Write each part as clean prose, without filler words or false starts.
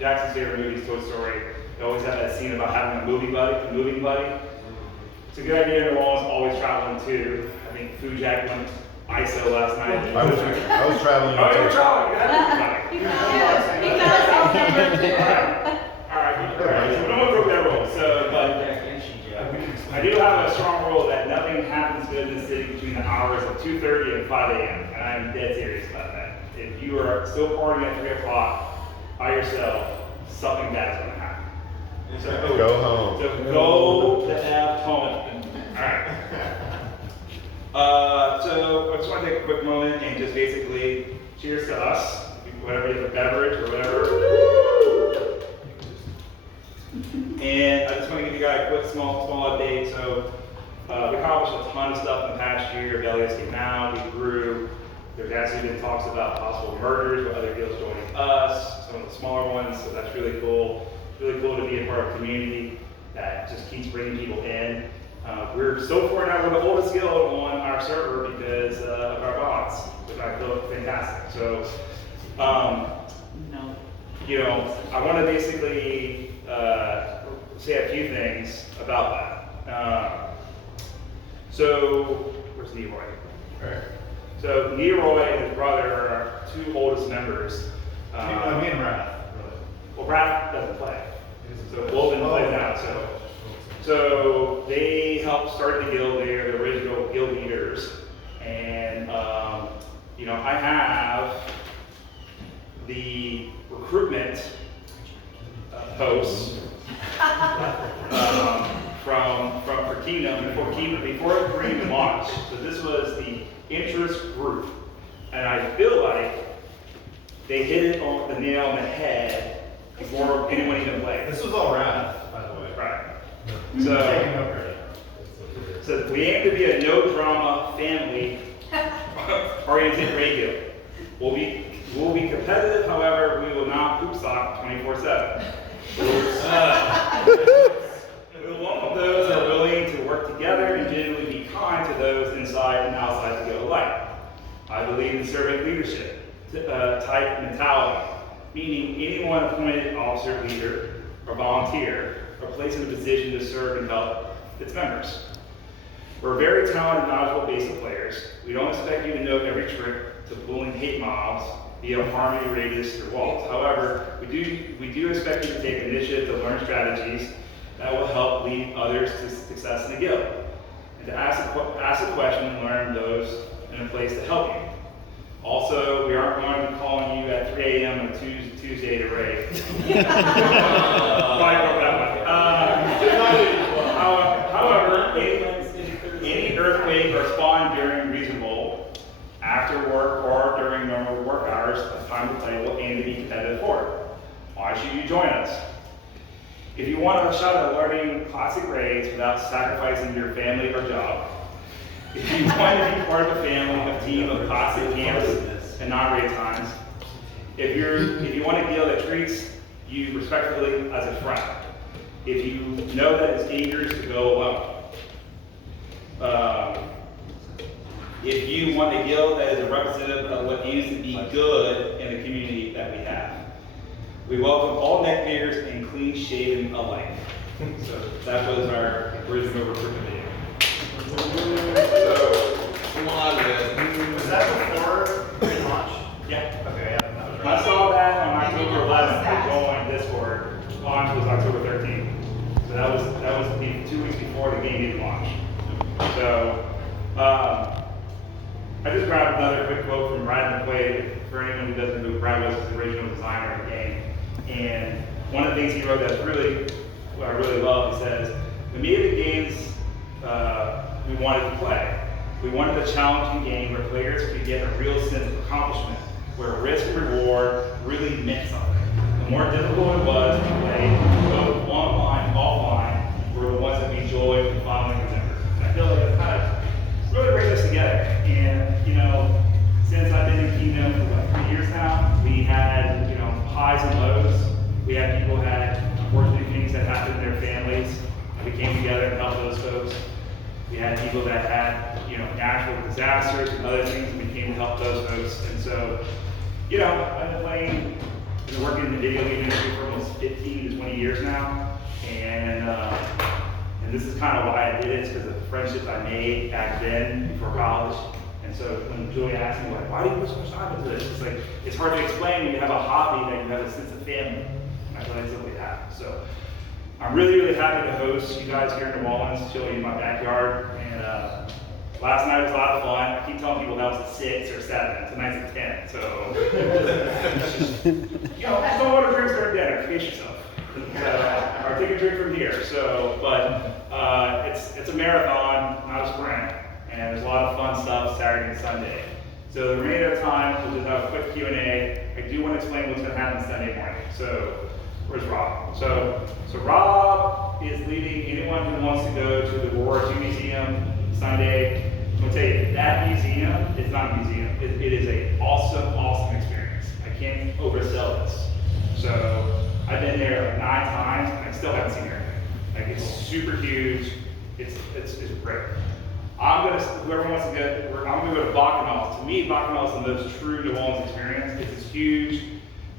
Jackson's favorite movie is Toy Story. They always have that scene about having a moving buddy. It's a good idea in New Orleans, always traveling too. I think Food Jack went ISO last night. I was traveling. Oh, you were traveling? Alright, so no one broke that rule. So, but I do have a strong rule that nothing happens good in the city between the hours of 2:30 and 5 a.m. And I'm dead serious about that. If you are still partying at 3 o'clock by yourself, something bad is going to happen. So go home. So go the F home. Alright. So I just want to take a quick moment and just basically cheers to us, whatever you have, a beverage or whatever. And I just want to give you guys a quick small update. So we accomplished a ton of stuff in the past year. Bellius came out, we grew. There's actually been talks about possible mergers with other deals joining us, some of the smaller ones, so that's really cool. It's really cool to be a part of a community that just keeps bringing people in. We're so far now, we're the oldest guild on our server because of our bots, which I feel fantastic. So, you know, I want to basically say a few things about that. So, where's Leroy? Right. So Leroy and his brother are our two oldest members. Me and Raph, really. Well, Raph doesn't play. So Wolven plays now. So they helped start the guild. They're the original guild leaders. And, you know, I have the recruitment posts for Kingdom before Green launched. So this was the interest group, and I feel like they hit it on the nail on the head before anyone even played. This was all Raph, by the way. Right. Taking over. So we aim to be a no drama, family oriented radio. We'll be competitive, however, we will not poop sock 24/7. We'll welcome those that are willing to work together and genuinely be kind to those inside and outside the guild alike. I believe in servant leadership type mentality, meaning anyone appointed officer, leader, or volunteer are placed in a position to serve and help its members. We're very talented, knowledgeable basic players. We don't expect you to know every trick to pulling hate mobs via harmony, radius, or walls. However, we do expect you to take initiative to learn strategies that will help lead others to success in the guild, and to ask a question and learn those in a place to help you. Also, we aren't going to be calling you at 3 a.m. on Tuesday to raid. However, any earthquake or spawn during reasonable, after work or during normal work hours, a time to play will aim to be competitive for it. Why should you join us? If you want a shot at learning classic raids without sacrificing your family or job, if you want to be part of a family, a team of classic camps and non-raid times, if you want a guild that treats you respectfully as a friend, if you know that it's dangerous to go alone, if you want a guild that is a representative of what aims to be good in the community that we have. We welcome all neckbeards and clean-shaven alike. So that was our original recruitment video. Was that before we launched? Yeah. Okay, yeah. I saw that on October 11th. I joined Discord. Launch was October 13th. So that was the 2 weeks before the game did launch. So I just grabbed another quick quote from Brad McQuaid. For anyone who doesn't know, Brad was the original designer of the game. And one of the things he wrote that's really, what I really love, he says, we made the games we wanted to play. We wanted a challenging game where players could get a real sense of accomplishment, where risk and reward really meant something. The more difficult it was to play, both online and offline, were the ones that we enjoyed and fondly remember. And I feel like it kind of really brings us together. And, you know, since I've been in Kingdom for what, 3 years now, we had, you know, highs and lows. We had people who had unfortunate things that happened in their families, and we came together and helped those folks. We had people that had, you know, natural disasters and other things, and we came to help those folks. And so, you know, I've been working in the video game industry for 20 years now, and this is kind of why I did it, because of the friendships I made back then before college. And so when Julie asked me, like, why do you put so much time into this? It's like, it's hard to explain when you have a hobby that you have a sense of family. And I feel like that's what we have. So I'm really, really happy to host you guys here in New Orleans, chilling in my backyard. And last night was a lot of fun. I keep telling people that was at 6 or 7. Tonight's at 10. So, you know, just don't order drinks during dinner. Pace yourself. Or take a drink from here. So, but it's a marathon, not a sprint. And there's a lot of fun stuff Saturday and Sunday. So the remainder of the time, we'll just have a quick Q&A. I do want to explain what's going to happen Sunday morning. So where's Rob? So Rob is leading anyone who wants to go to the World War II Museum Sunday. I'm going to tell you, that museum is not a museum. It is an awesome, awesome experience. I can't oversell this. So I've been there like 9 times, and I still haven't seen everything. Like, it's super huge. It's great. Whoever wants to go, I'm going to go to Bacchanal. To me, Bacchanal is the most true New Orleans experience. It's this huge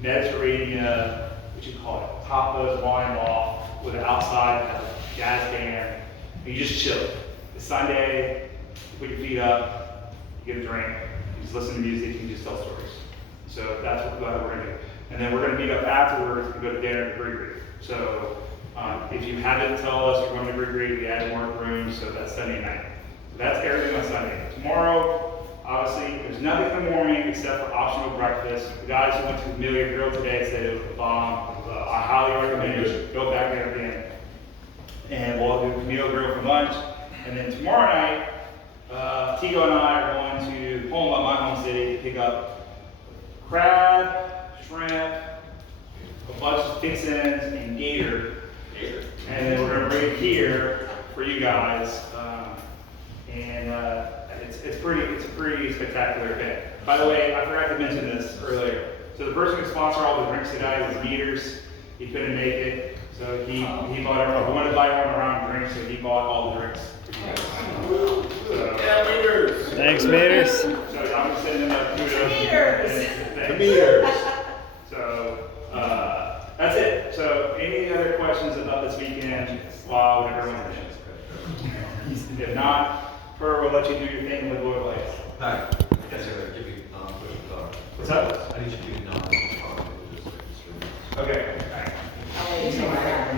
Mediterranean, what you call it, top-load wine loft with an outside has a jazz band, and you just chill. It's Sunday, you put your feet up, you get a drink, you just listen to music, you just tell stories. So that's what we're going to do. And then we're going to meet up afterwards and go to dinner at Gregory. So if you haven't told us you're going to Gregory, we added more rooms, so that's Sunday night. That's everything on Sunday. Tomorrow, obviously, there's nothing in the morning except for optional breakfast. The guys who went to the Familiar Grill today said it was a bomb. I highly recommend you go back there again. And we'll do the Camille Grill for lunch. And then tomorrow night, Tigo and I are going to my home city, to pick up crab, shrimp, a bunch of fixins, and gator. And then we're going to bring it here for you guys. It's a pretty spectacular event. By the way, I forgot to mention this earlier. So the person who sponsored all the drinks today was Meters. He couldn't make it, so he bought everyone. We wanted to buy everyone a round of drinks, so he bought all the drinks. So, Yeah, Meters. Thanks, Meters. So I'm gonna send them a kudos. The Meters. So that's it. So any other questions about this weekend while everyone's finishes? If not, Per will let you do your thing with Lloyd Lights. Hi. Yes, sir. Give you non-push What's up? I need you to do non-push. Okay. All right.